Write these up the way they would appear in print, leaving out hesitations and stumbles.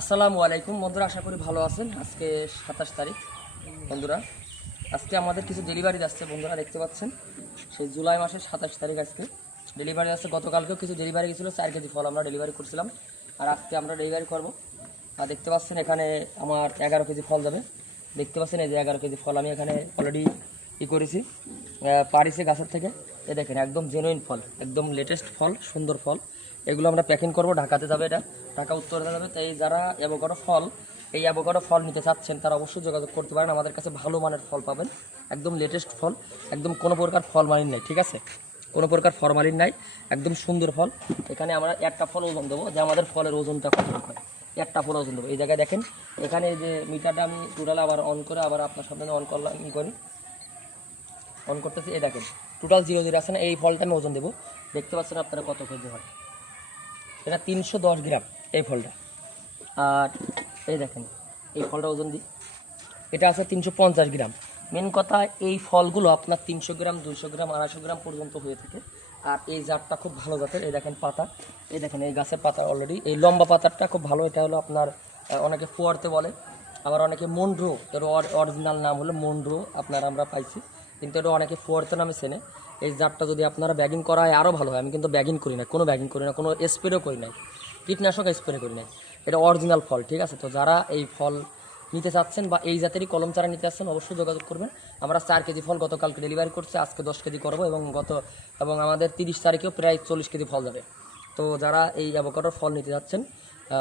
আসসালামু আলাইকুম বন্ধুরা, আশা করি ভালো আছেন। আজকে 27 তারিখ বন্ধুরা। আজকে আমাদের কিছু ডেলিভারি যাচ্ছে বন্ধুরা, দেখতে পাচ্ছেন সেই জুলাই মাসের 27 তারিখ আজকে ডেলিভারি আসছে। গতকালকেও কিছু ডেলিভারি গেছিলো, 4 কেজি ফল আমরা ডেলিভারি করছিলাম, আর আজকে আমরা ডেলিভারি করব। আর দেখতে পাচ্ছেন এখানে আমার 11 কেজি ফল যাবে। দেখতে পাচ্ছেন এই যে 11 কেজি ফল আমি এখানে অলরেডি করেছি, পারিছে গাছের থেকে। এ দেখেন একদম জেনুইন ফল, একদম লেটেস্ট ফল, সুন্দর ফল। এগুলো আমরা প্যাকিং করব, ঢাকাতে যাবে, এটা ঢাকা উত্তরে যাবে। তাই যারা অ্যাভোকাডো ফল নিতে চাচ্ছেন তারা অবশ্যই যোগাযোগ করতে পারেন। আমাদের কাছে ভালো মানের ফল পাবেন, একদম লেটেস্ট ফল, একদম কোনো প্রকার ফরমালিন নাই, ঠিক আছে? কোনো প্রকার ফরমালিন নাই, একদম সুন্দর ফল। এখানে আমরা একটা ফল ওজন দেবো, যে আমাদের ফলের ওজনটা কত হয়, একটা ফল ওজন দেবো। এই জায়গায় দেখেন এখানে যে মিটারটা আমি টোটাল আবার অন করে আবার আপনার সামনে অন করলাম, অন করতেছি। এই দেখেন টোটাল 0 আছে না, এই ফলটা আমি ওজন দেবো। দেখতে পাচ্ছেন আপনারা কত কেজি হয়, এটা 310 গ্রাম এই ফলটা। আর এই দেখেন এই ফলটা ওজন দিই, এটা আছে 350 গ্রাম। মেন কথা, এই ফলগুলো আপনার 300 গ্রাম, 200 গ্রাম, 250 গ্রাম পর্যন্ত হয়ে থাকে। আর এই জাতটা খুব ভালো জাতের। এই দেখেন পাতা, এই দেখেন এই গাছের পাতা অলরেডি, এই লম্বা পাতাটা খুব ভালো। এটা হলো আপনার অনেকে ফুয়ারতে বলে, আবার অনেকে মন্ড্রো, এর অরিজিনাল নাম হলো মন্ড্রো আপনার আমরা পাইছি, কিন্তু এটা অনেকে ফুয়ারতে নামে চেনে। এই জাতটা যদি আপনারা ব্যাগিং করা হয় আরও ভালো হয়। আমি কিন্তু ব্যাগিং করি না, কোনো ব্যাগিং করি না, কোনো স্প্রেও করি নাই, কীটনাশক স্প্রে করি নাই। এটা অরিজিনাল ফল, ঠিক আছে? তো যারা এই ফল নিতে চাচ্ছেন বা এই জাতেরই কলম চারা নিতে চাচ্ছেন অবশ্যই যোগাযোগ করবেন। আমরা 4 কেজি ফল গতকালকে ডেলিভারি করছি, আজকে 10 কেজি করবো, এবং আমাদের 30 তারিখেও প্রায় 40 কেজি ফল যাবে। তো যারা এই অ্যাভোকাডোর ফল নিতে চাচ্ছেন,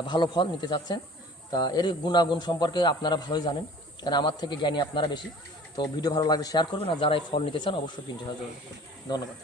ভালো ফল নিতে চাচ্ছেন, তা এর গুণাগুণ সম্পর্কে আপনারা ভালোই জানেন, কারণ আমার থেকে জ্ঞানী আপনারা বেশি। তো ভিডিও ভালো লাগলে শেয়ার করবেন, আর যারা এই ফল নিতে চান অবশ্যই 3 যোগাযোগ করবেন। ধন্যবাদ।